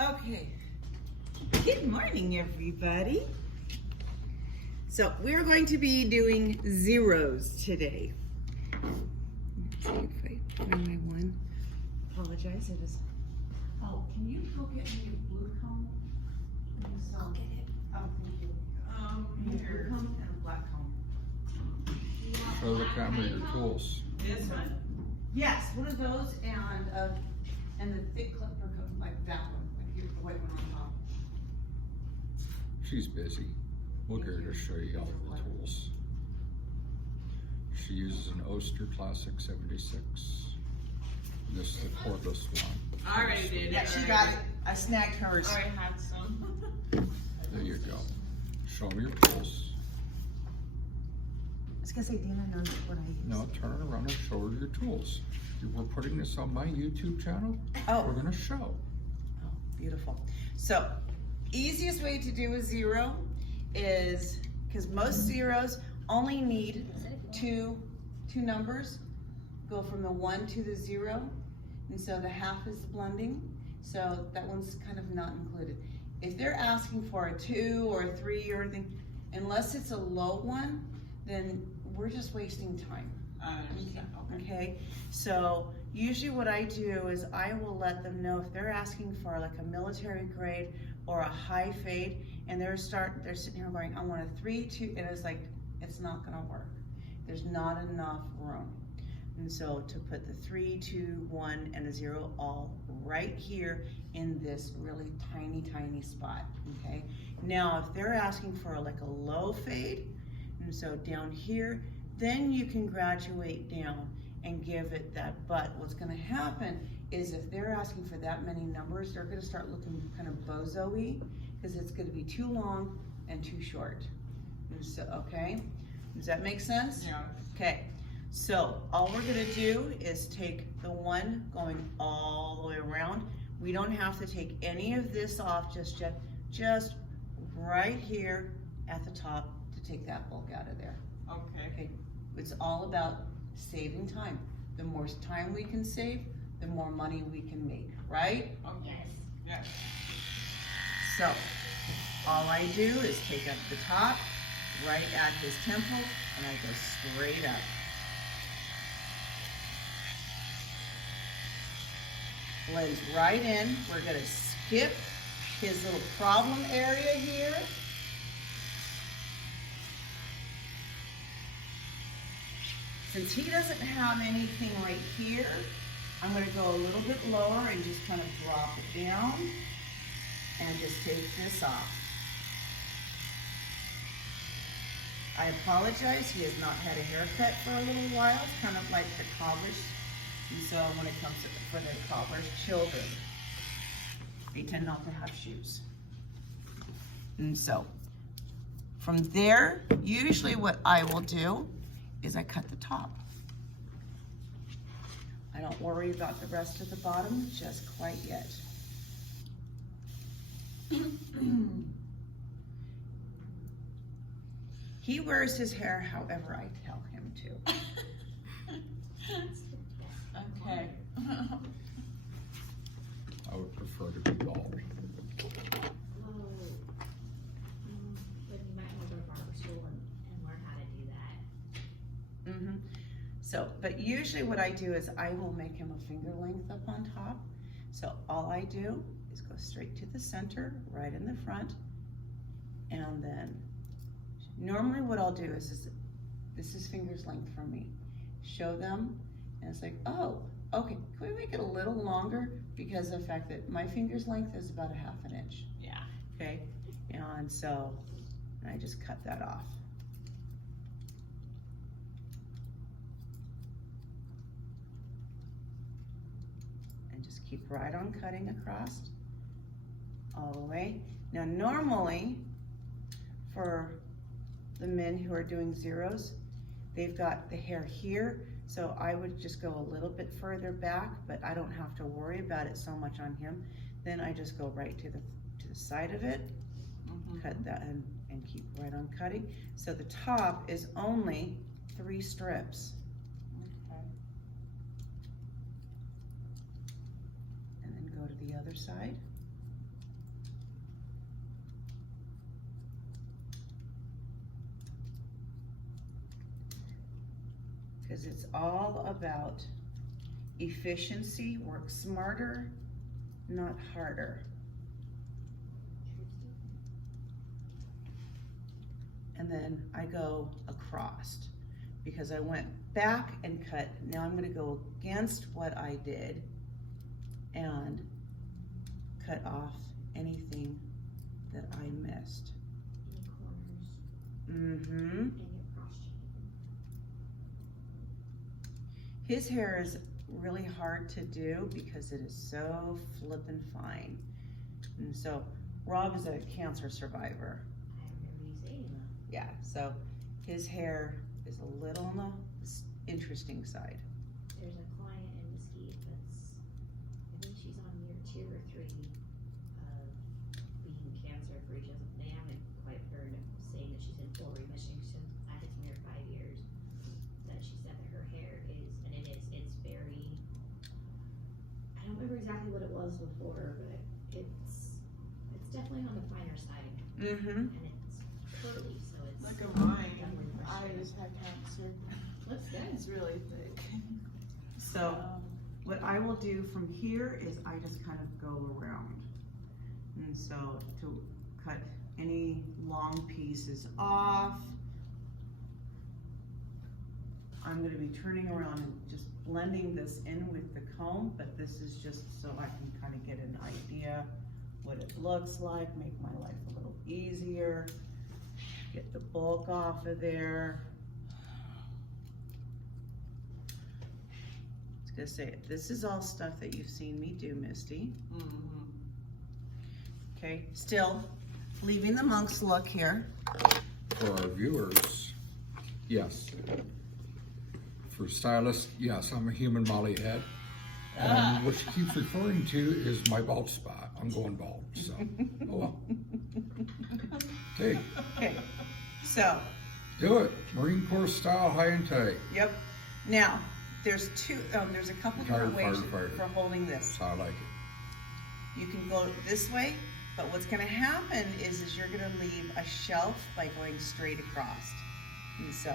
Okay, good morning everybody. So we're going to be doing zeros today. Let's see if I find my one. Apologize, it is. Oh, can you go get me a blue cone? I'll get it. Oh, thank you. A blue cone and a black cone. Show the camera your tools. This one? Yes, one of those and the thick clipper cone, like that one, like here, the white one on top. She's busy. We'll get her to show you all the tools. She uses an Oster Classic 76. This is the cordless one. I already did. Yeah, she got it. I snagged hers. I already had some. There you go. Show me your tools. I was gonna say Dina knows what I use. Now turn it around and show her your tools. We're putting this on my YouTube channel. Oh. We're gonna show. Oh, beautiful. So, easiest way to do a zero is, because most zeros only need two numbers, go from the 1 to the 0, and so the half is blending, so that one's kind of not included. If they're asking for a 2 or a 3 or anything, unless it's a low one, then we're just wasting time. I understand. Okay, so usually what I do is I will let them know if they're asking for like a military grade or a high fade, and they're sitting here going, I want a 3, 2, and it's like, it's not gonna work. There's not enough room. And so to put the 3, 2, 1, and a 0 all right here in this really tiny, tiny spot, okay? Now, if they're asking for like a low fade, and so down here, then you can graduate down and give it that, but what's gonna happen is if they're asking for that many numbers, they're gonna start looking kind of bozo-y, because it's gonna be too long and too short. And so, okay, does that make sense? Yeah. Okay, so all we're gonna do is take the one going all the way around. We don't have to take any of this off just yet, just right here at the top to take that bulk out of there. Okay. Okay, it's all about saving time. The more time we can save, the more money we can make, right? Oh, yes. Yes. So, all I do is take up the top, right at his temple, and I go straight up. Blends right in. We're gonna skip his little problem area here. Since he doesn't have anything right here, I'm gonna go a little bit lower and just kind of drop it down and just take this off. I apologize, he has not had a haircut for a little while, kind of like the cobblers. And so when it comes to for the cobblers' children, they tend not to have shoes. And so from there, usually what I will do is I cut the top. I don't worry about the rest of the bottom just quite yet. He wears his hair however I tell him to. Okay. I would prefer to be bald. But you might want to go to barber school and learn how to do that. So, but usually what I do is I will make him a finger length up on top. So all I do is go straight to the center, right in the front, and then normally what I'll do is this is finger's length for me. Show them, and it's like, oh, okay, can we make it a little longer? Because of the fact that my finger's length is about 1/2 inch. Yeah. Okay, and so I just cut that off. And just keep right on cutting across all the way. Now normally, for the men who are doing zeros, they've got the hair here, so I would just go a little bit further back, but I don't have to worry about it so much on him. Then I just go right to the side of it, cut that and keep right on cutting. So the top is only 3 strips. Okay. And then go to the other side. Cause it's all about efficiency, work smarter, not harder. And then I go across because I went back and cut. Now I'm gonna go against what I did and cut off anything that I missed. Any corners Mm-hmm. in your cross chain. His hair is really hard to do because it is so flippin' fine. And so Rob is a cancer survivor. I remember you saying that. Yeah, so his hair is a little on the interesting side. There's a client in Mesquite that's, I think she's on year 2 or 3 of being cancer free. They haven't quite heard of saying that she's in full remission. I had seen her 5 years. That she said that her hair is, and it's very, I don't remember exactly what it was before, but it's definitely on the finer side. Mm-hmm. And it's curly, so it's. Like a vine. definitely I frustrating. just had cancer. Looks good. It's really thick. So what I will do from here is I just kind of go around. And so to cut any long pieces off, I'm gonna be turning around and just blending this in with the comb, but this is just so I can kind of get an idea what it looks like, make my life a little easier, get the bulk off of there. I was gonna say, this is all stuff that you've seen me do, Misty. Mm-hmm. Okay, still leaving the monk's look here. For our viewers, yes. For stylists, yes, I'm a human Molly head. And what she keeps referring to is my bald spot. I'm going bald, so, oh well. Okay, Okay, so, do it. Marine Corps style, high and tight. yep. Now, there's a couple different ways Retired firefighter. for holding this. That's how I like it. You can go this way, but what's gonna happen is you're gonna leave a shelf by going straight across. And so,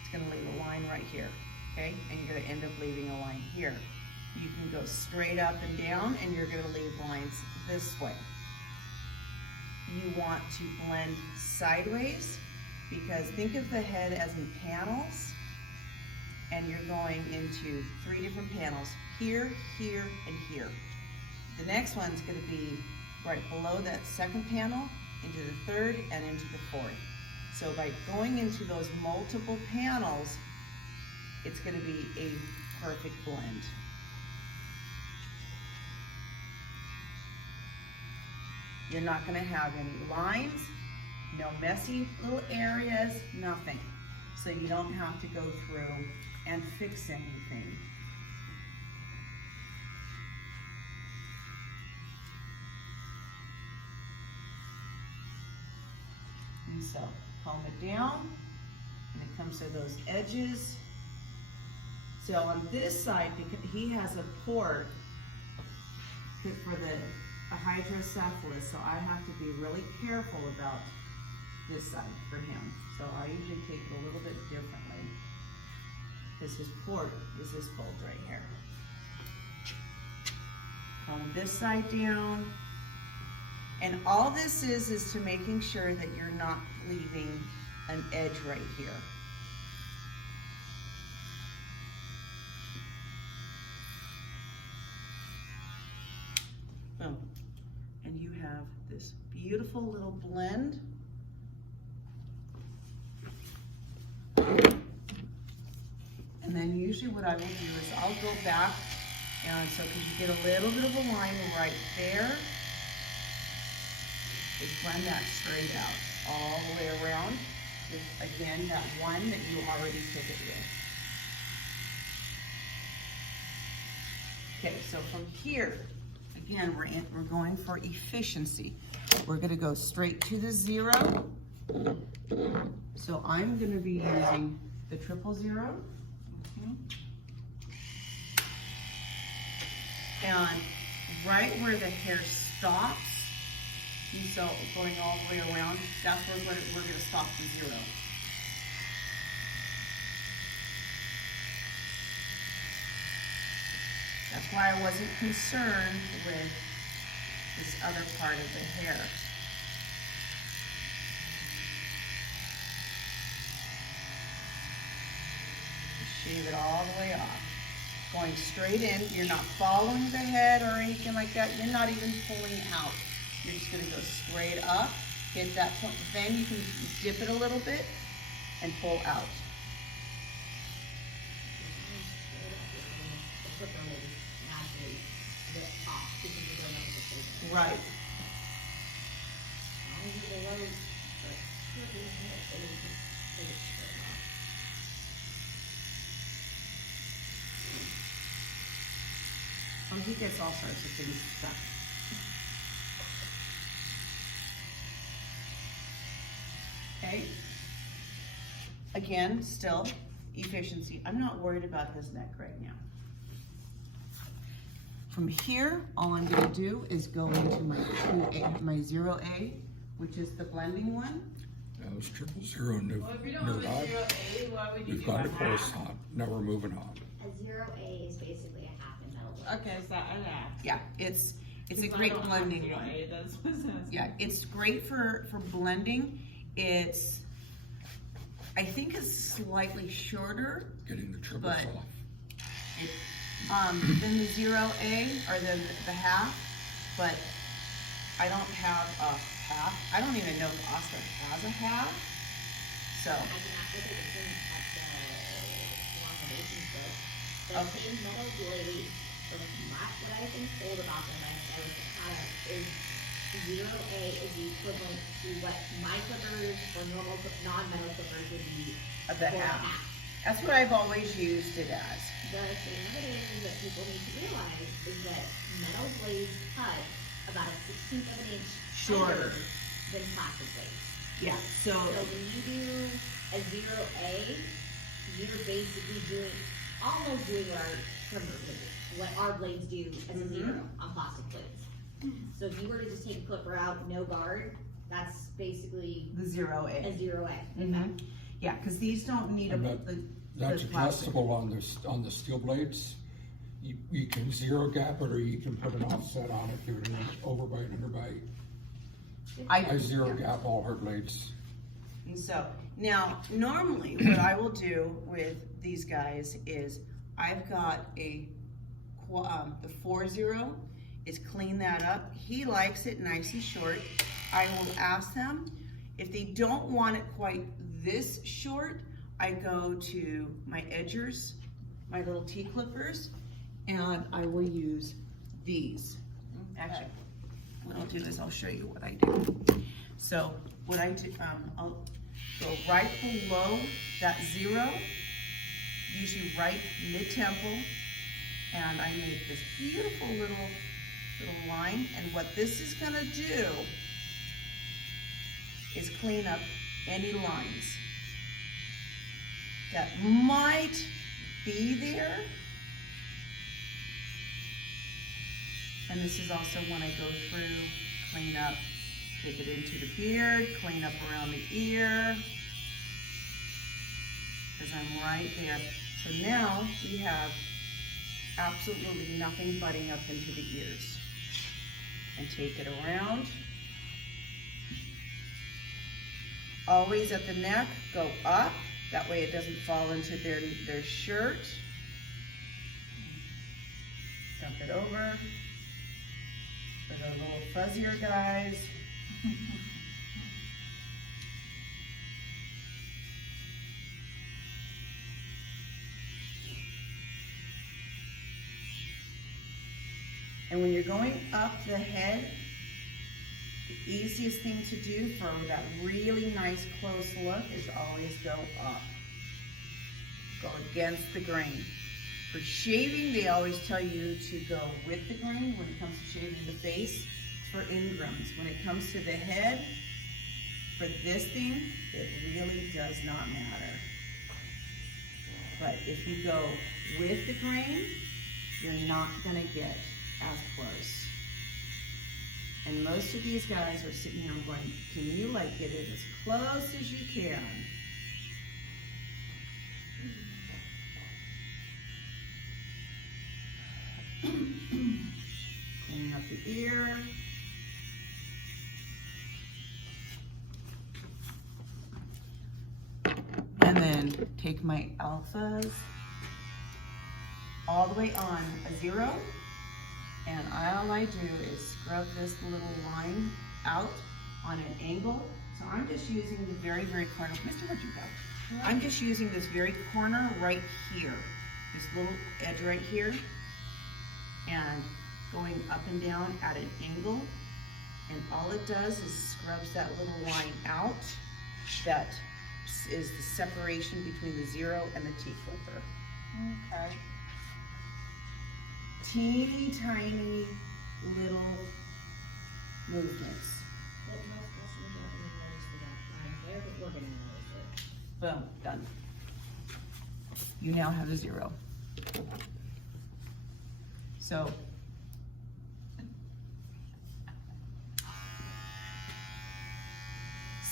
it's gonna leave a line right here, okay? And you're gonna end up leaving a line here. You can go straight up and down, and you're gonna leave lines this way. You want to blend sideways, because think of the head as in panels, and you're going into 3 different panels, here, here, and here. The next one's gonna be right below that second panel, into the third, and into the fourth. So by going into those multiple panels, it's gonna be a perfect blend. You're not gonna have any lines, no messy little areas, nothing. So you don't have to go through and fix anything. And so comb it down, and it comes to those edges. So on this side, because he has a port for a hydrocephalus, so I have to be really careful about this side for him. So I usually take it a little bit differently, because his port is this bulge right here. Comb this side down. And all this is to making sure that you're not leaving an edge right here. Boom. And you have this beautiful little blend. And then usually what I will do is I'll go back, and so because you get a little bit of a line right there, is blend that straight out all the way around. Just again, that one that you already took it with. Okay, so from here, again, we're going for efficiency. We're gonna go straight to the 0. So I'm gonna be using the 000. And right where the hair stops, and so going all the way around, that's where we're gonna stop the 0. That's why I wasn't concerned with this other part of the hair. Shave it all the way off. Going straight in, you're not following the head or anything like that. You're not even pulling out. You're just gonna go straight up, hit that point. Then you can dip it a little bit and pull out. The clipper will just naturally slip off because you don't know what to do. Right. I'll do the road, but it'll just pull it straight off. He gets all sorts of things done. Okay. Again, still efficiency. I'm not worried about his neck right now. From here, all I'm gonna do is go into my 2A, my 0A, which is the blending one. That was 000 new, Well, if you don't have new a dot. 0A, why would you We've do got a a half? correspond. Now we're moving on. A 0A is basically a half in metal blade. Okay, so I have. Yeah, it's a great blending one. That's what's Yeah, it's great for blending. It's, I think it's slightly shorter Getting the triples But- off. than the 0A or the half, but I don't have a half. I don't even know if Oscar has a half. So, I can actually take this in at the Long book. The Okay. same metal blade, from what I've been told about them, I was kind of, is 0A is the equivalent to what my clippers or normal non-metal clippers would be the for a half. half. That's what I've always used it as. The thing of it is that people need to realize is that metal blades cut about a 1/16 of an inch Shorter. tighter than plastic blades. Yeah, so, So when you do a 0A, you're basically almost doing what our trimmer blades, what our blades do as a Mhm. 0 on plastic blades. So if you were to just take a clipper out, no guard, that's basically the 0A. a 0A. Mhm. Yeah, because these don't need a, And that- the That's the plastic. adjustable on the steel blades. You can zero gap it or you can put an offset on it, do it an overbite, underbite. I zero gap all her blades. And so, now, normally, what I will do with these guys is, I've got the 4-0, is clean that up. He likes it nice and short. I will ask them, if they don't want it quite this short, I go to my edgers, my little T-clippers, and I will use these. Actually, what I'll do is I'll show you what I do. So what I do, I'll go right below that 0, usually right mid-temple, and I make this beautiful little line. And what this is gonna do is clean up any lines that might be there. And this is also when I go through, clean up, take it into the beard, clean up around the ear, because I'm right there. So now we have absolutely nothing butting up into the ears. And take it around. Always at the neck, go up. That way it doesn't fall into their shirt. Dump it over. For the little fuzzier guys. And when you're going up the head, the easiest thing to do for that really nice close look is always go up. Go against the grain. For shaving, they always tell you to go with the grain when it comes to shaving the face for ingrams. When it comes to the head, for this thing, it really does not matter. But if you go with the grain, you're not gonna get as close. And most of these guys are sitting here going, can you like get it as close as you can? up the ear. And then take my alphas all the way on a 0. And all I do is scrub this little line out on an angle. So I'm just using the very, very corner. Mister, where'd you go? I'm just using this very corner right here. This little edge right here. And going up and down at an angle. And all it does is scrubs that little line out. That is the separation between the 0 and the T-flipper. Okay. Teeny tiny little movements. But most customers aren't gonna notice the line there, but we're gonna notice it. Boom, done. You now have a 0. So,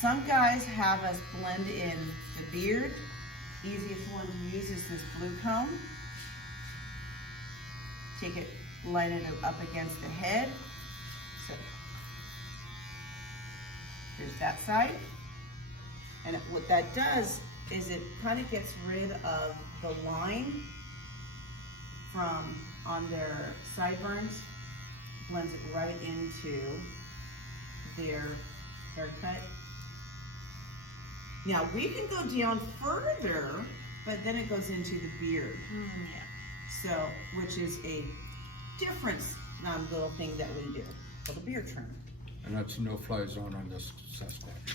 some guys have us blend in the beard. Easiest one to use is this blue comb. Take it, line it up against the head. So, here's that side. And what that does is it kind of gets rid of the line from on their sideburns, blends it right into their haircut. Now we can go down further, but then it goes into the beard. So, which is a different little thing that we do, called a beard trim. And that's a no-fly zone on this Sasquatch.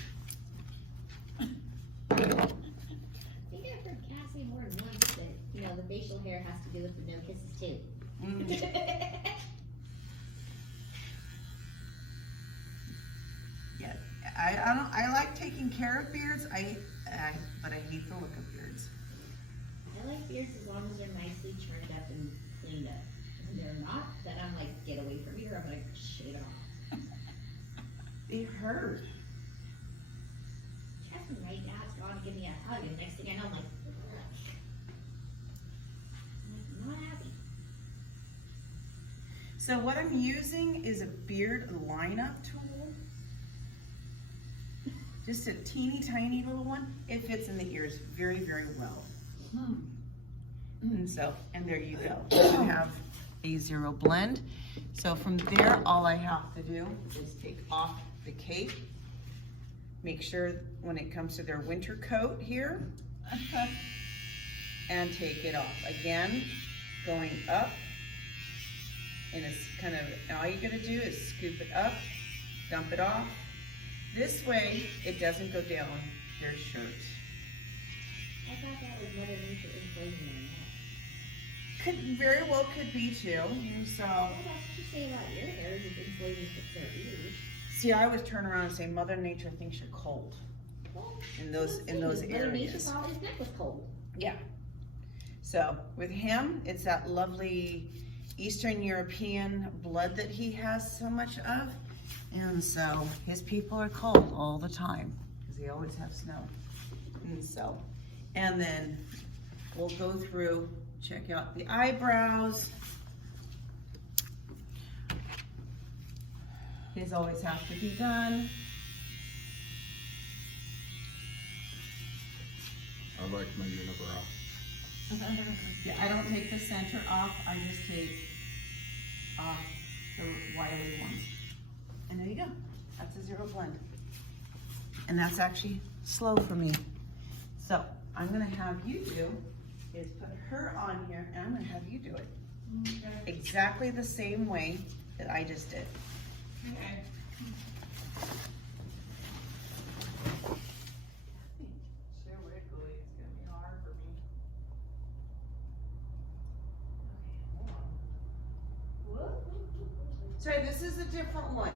I think I've heard Cassie more than once that, you know, the facial hair has to do with the no kisses too. Yeah, I like taking care of beards. But I hate the look of beards. I like beards as long as they're nicely trimmed up and cleaned up. When they're not, then I'm like, get away from me, or I'm like, shave it off. They hurt. Chastin right now has gone to give me a hug, and next thing I know, I'm like, I'm not happy. So what I'm using is a beard lineup tool. Just a teeny tiny little one. It fits in the ears very, very well. And so, and there you go. You have a 0 blend. So from there, all I have to do is take off the cape. Make sure when it comes to their winter coat here, and take it off. Again, going up, and it's kind of, and all you're gonna do is scoop it up, dump it off. This way, it doesn't go down your shirt. I thought that was Mother Nature inflating their neck. Could very well could be too. So, Well, that's what you say about your hair, is it's inflating their ears. see, I always turn around and say, Mother Nature thinks you're cold Well, in those Mother Nature areas. thought his neck was cold. Yeah. So with him, it's that lovely Eastern European blood that he has so much of. And so his people are cold all the time because they always have snow. And so, and then we'll go through, check out the eyebrows. His always have to be done. I like my unibrow. Yeah, I don't take the center off, I just take off the wily ones. And there you go, that's a 0 blend. And that's actually slow for me. So, I'm gonna have you do, is put her on here, and I'm gonna have you do it. Exactly the same way that I just did. Okay. Theoretically, it's gonna be hard for me. Okay, hold on. Sorry, this is a different one.